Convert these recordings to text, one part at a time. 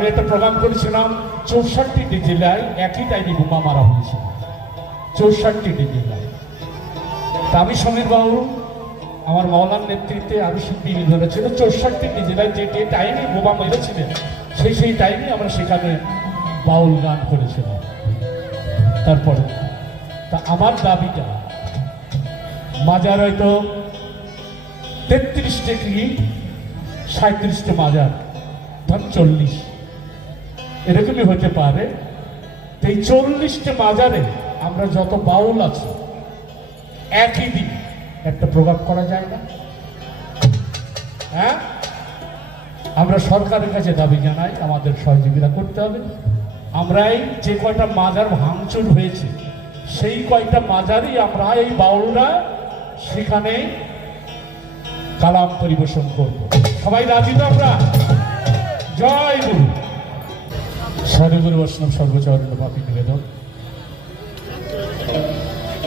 আমি একটা প্রোগ্রাম করেছিলাম, চৌষট্টিটি জেলায় একই টাইমে বোমা মারা হয়েছিল চৌষট্টিটি জেলায়। তা আমি সমীর বাবু, আমার মৌলার নেতৃত্বে আমি শিল্পী ধরেছিল চৌষট্টিটি জেলায় যে যে টাইমে বোমা মেরেছিলেন, সেই সেই টাইমে আমরা সেখানে বাউল গান করেছিলাম। তারপরে, তা আমার দাবিটা, মাজার হয়তো তেত্রিশ ডিগ্রি সাঁত্রিশটা মাজার, ধর চল্লিশ। এরকমই হতে পারে এই চল্লিশটা মাজারে আমরা যত বাউল আছি, একই দিন একটা প্রভাব করা যায় না। হ্যাঁ? আমরা সরকারের কাছে দাবি জানাই, আমাদের সহযোগিতা করতে হবে। আমরা এই যে কয়টা মাজার ভাঙচুর হয়েছে, সেই কয়টা মাজারই আমরা এই বাউলরা সেখানে কালাম পরিবেশন করব। সবাই রাজি তো আমরা? জয় গুরু। সাধুগুরু বৈষ্ণব সর্বচরণ পাপি নিবেদন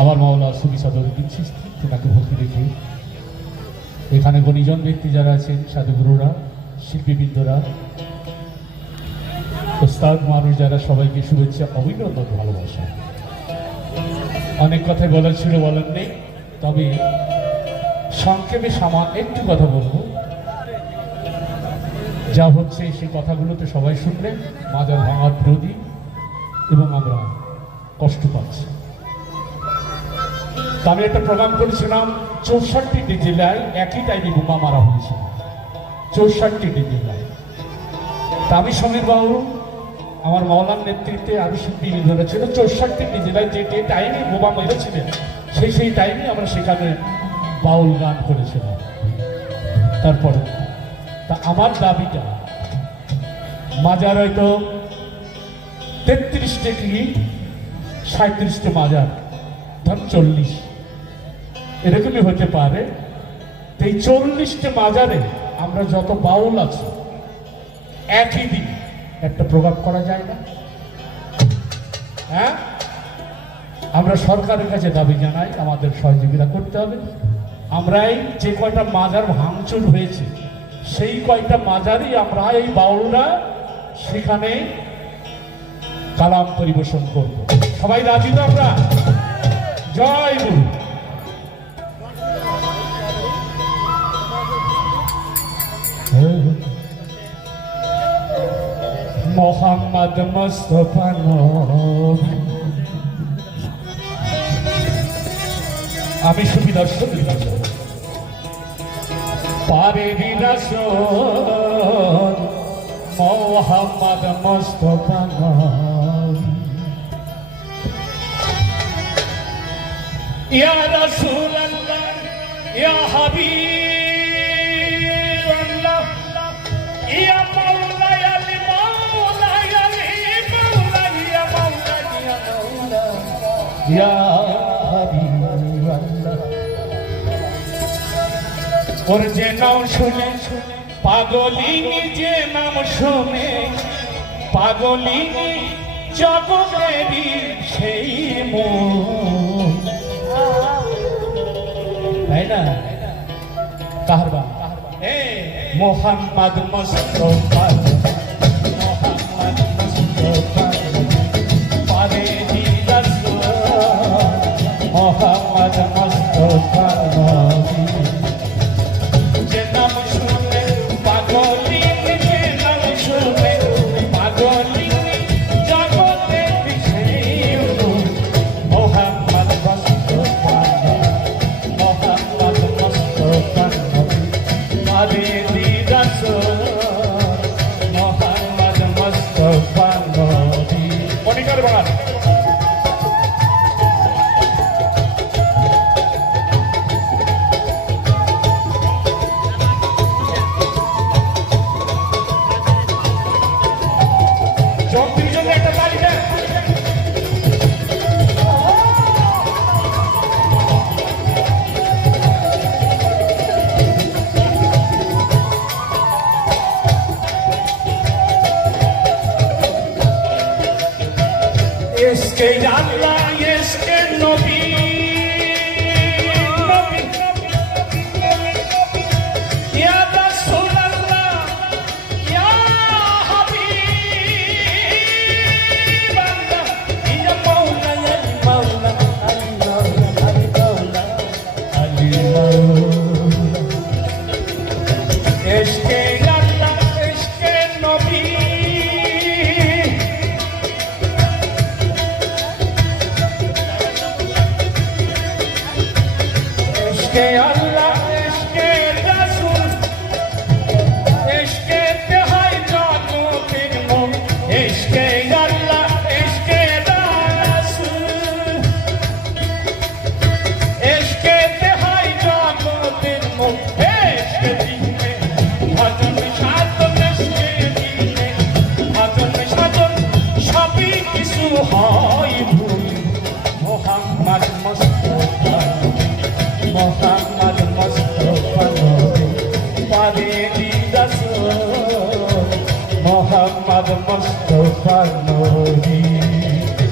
আমার মাওলা সুবি সাধন দিচ্ছি তেনাকে ভক্তি রেখে এখানে গণিজন ব্যক্তি যারা আছেন, সাধুগুরুরা, শিল্পীবৃন্দরা, ওস্তাদ, মানুষ যারা সবাইকে শুভেচ্ছা, অভিনন্দন, ভালোবাসা। অনেক কথাই বলার ছিল, বলার নেই। তবে সংক্ষেপে সামা একটু কথা বলব। যা হচ্ছে সেই কথাগুলো তো সবাই শুনলেন মাজার ভাঙার বিরোধী এবং আমরা কষ্ট পাচ্ছি। আমি একটা প্রোগ্রাম করেছিলাম চৌষট্টিটি জেলায় একই টাইমে বোমা মারা হয়েছিল চৌষট্টিটি জেলায় তা আমি সমীর বাবু, আমার মৌলার নেতৃত্বে আমি শিল্পী ধরেছিল চৌষট্টিটি জেলায় যে টাইমে বোমা মেরেছিলেন, সেই সেই টাইমে আমরা সেখানে বাউল গান করেছিলাম। তারপরে তা আমার দাবিটা। মাজার হয়তো তেত্রিশ ডিগ্রি সাঁত্রিশটা মাজার, ধর চল্লিশ। এরকমই হতে পারে। এই চল্লিশটা মাজারে আমরা যত বাউল আছি, একই দিন একটা প্রভাব করা যায় না। হ্যাঁ? আমরা সরকারের কাছে দাবি জানাই, আমাদের সহযোগিতা করতে হবে। আমরা এই যে কয়টা মাজার ভাঙচুর হয়েছে সেই কয়টা মাজারই আমরা এই বাউলরা সেখানে কালাম পরিবেশন করব। সবাই রাজি তো আমরা? জয় গুরু। মোহাম্মদ মোস্তফা নবী। আমি সুবিদর্শন পারে রাসূল মোহাম্মদ মোস্তফা। ইয়া ইয়া হাবিবাল্লাহ ইয়া মাওলা ইয়া লি মাওলা ইয়া মাওলা ইয়া মাওলা ইয়া মাওলা ইয়া ওর যে নাম শুনে, পাগলি যে নাম শুনে পাগলিনী জগতেরই সেই তাই না? কারবা Mohammad Mustafa es que no vive.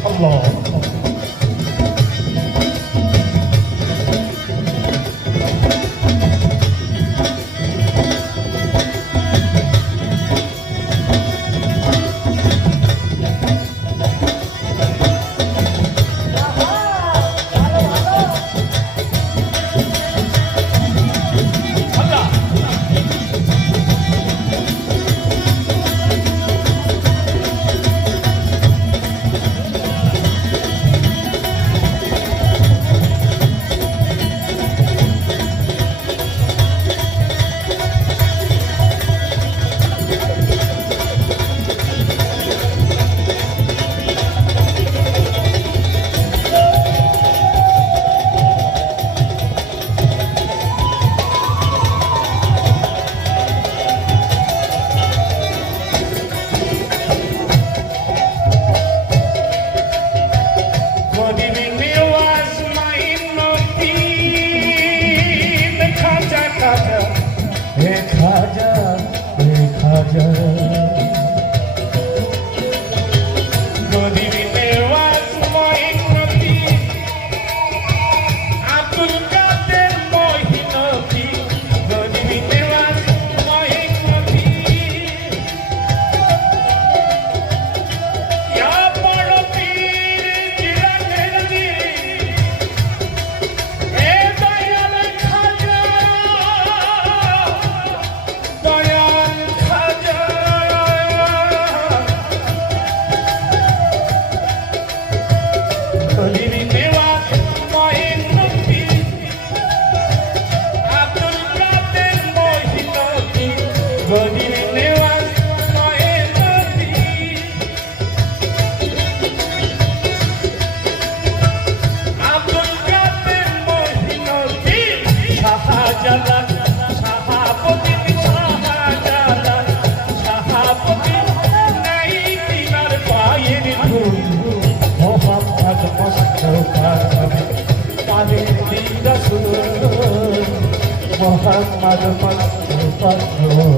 الله me Muhammad Fatma Fatma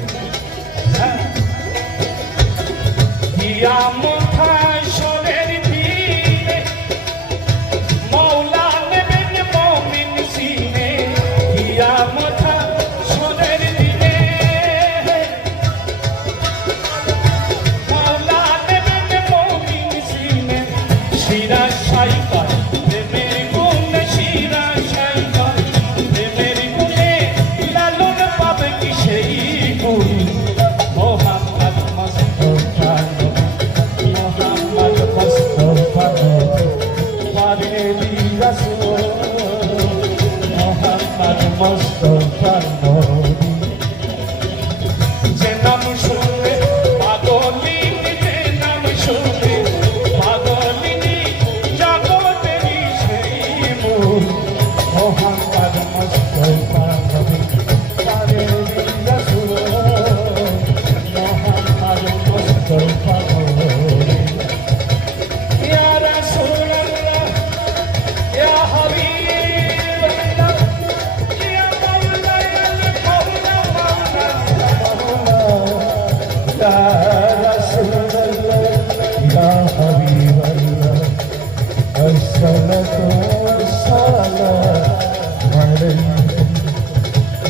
I'm much for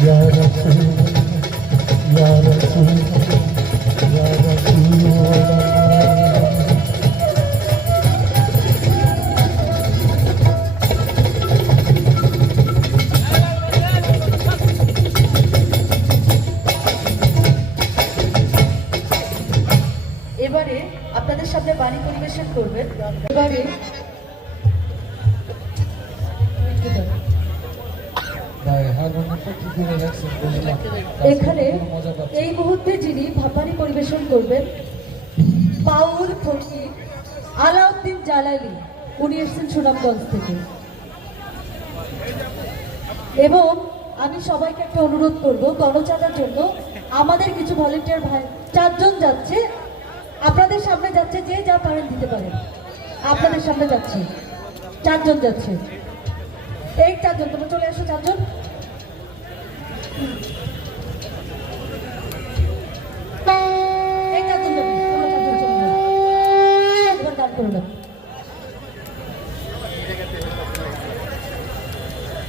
Ya Rasul এখানে এই মুহূর্তে যিনি ভাপানি পরিবেশন করবেন পাউল ফকির আলাউদ্দিন জালালি উনি এসেছেন সুনামগঞ্জ থেকে। এবং আমি সবাইকে একটা অনুরোধ করব গণচাঁদার জন্য আমাদের কিছু ভলেন্টিয়ার ভাই চারজন যাচ্ছে। আপনাদের সামনে যাচ্ছে যে যা পারেন দিতে পারেন আপনাদের সামনে যাচ্ছে। চারজন যাচ্ছে। এই চারজন তোমরা চলে আসো চারজন।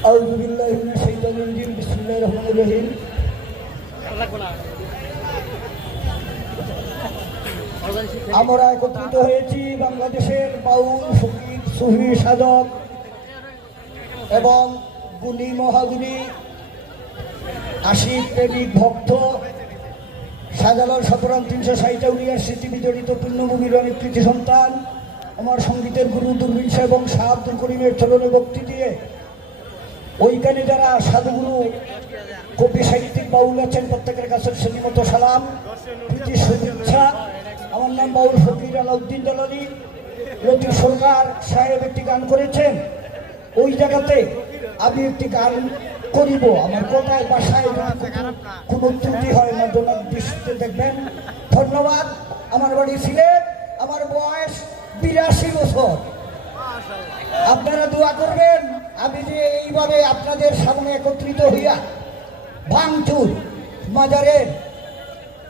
أعوذ بالله من الشيطان الرجيم بسم الله الرحمن الرحيم আমরা একত্রিত হয়েছি বাংলাদেশের বাউল ফকির সুফি সাধক এবং গুণী মহাগুণী আশিক প্রেমিক ভক্ত শাহজালাল সতরাম তিনশো ষাট উনিয়ার স্মৃতি বিজড়িত পূর্ণভূমির অনেক কৃতি সন্তান। আমার সঙ্গীতের গুরু দুর্বিন এবং শাহ আব্দুল করিমের চলনে ভক্তি দিয়ে ওইখানে যারা সাধুগুরু, কবি, সাহিত্যিক, বাউল আছেন প্রত্যেকের কাছে শ্রেণীমতো সালাম, প্রীতি, শুভেচ্ছা। আমার নাম বাউল ফকির আলাউদ্দিন দলালি লতিফ সরকার সাহেব একটি গান করেছেন। ওই জায়গাতে আমি একটি গান করিব, আমার কোথায় বাসায় কোনো- ত্রুটি হয় না, জনাব, দৃষ্টিতে দেখবেন। ধন্যবাদ। আমার বাড়ি সিলেট, আমার বয়স বিরাশি বছর। আপনারা দোয়া করবেন, আমি যে এইভাবে আপনাদের সামনে একত্রিত হইয়া ভাঙচুর, মাজারের,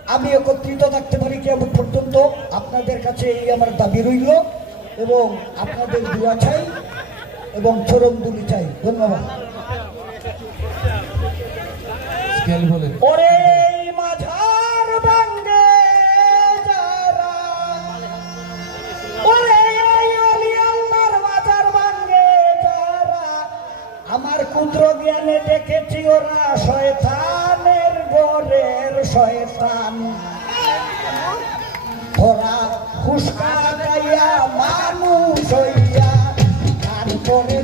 আমি একত্রিত থাকতে পারি কেমন পর্যন্ত? আপনাদের কাছে এই আমার দাবি রইল এবং আপনাদের দোয়া চাই এবং চরম দুলি চাই। ধন্যবাদ। স্কেল বলে। ওরে মাঝার যারা। আমার ক্ষুদ্র জ্ঞানে দেখেছি ওরা শয়তানের গরের শয়তান। ওরা ফুসকা গাইয়া মানুষ হইয়া তারপরে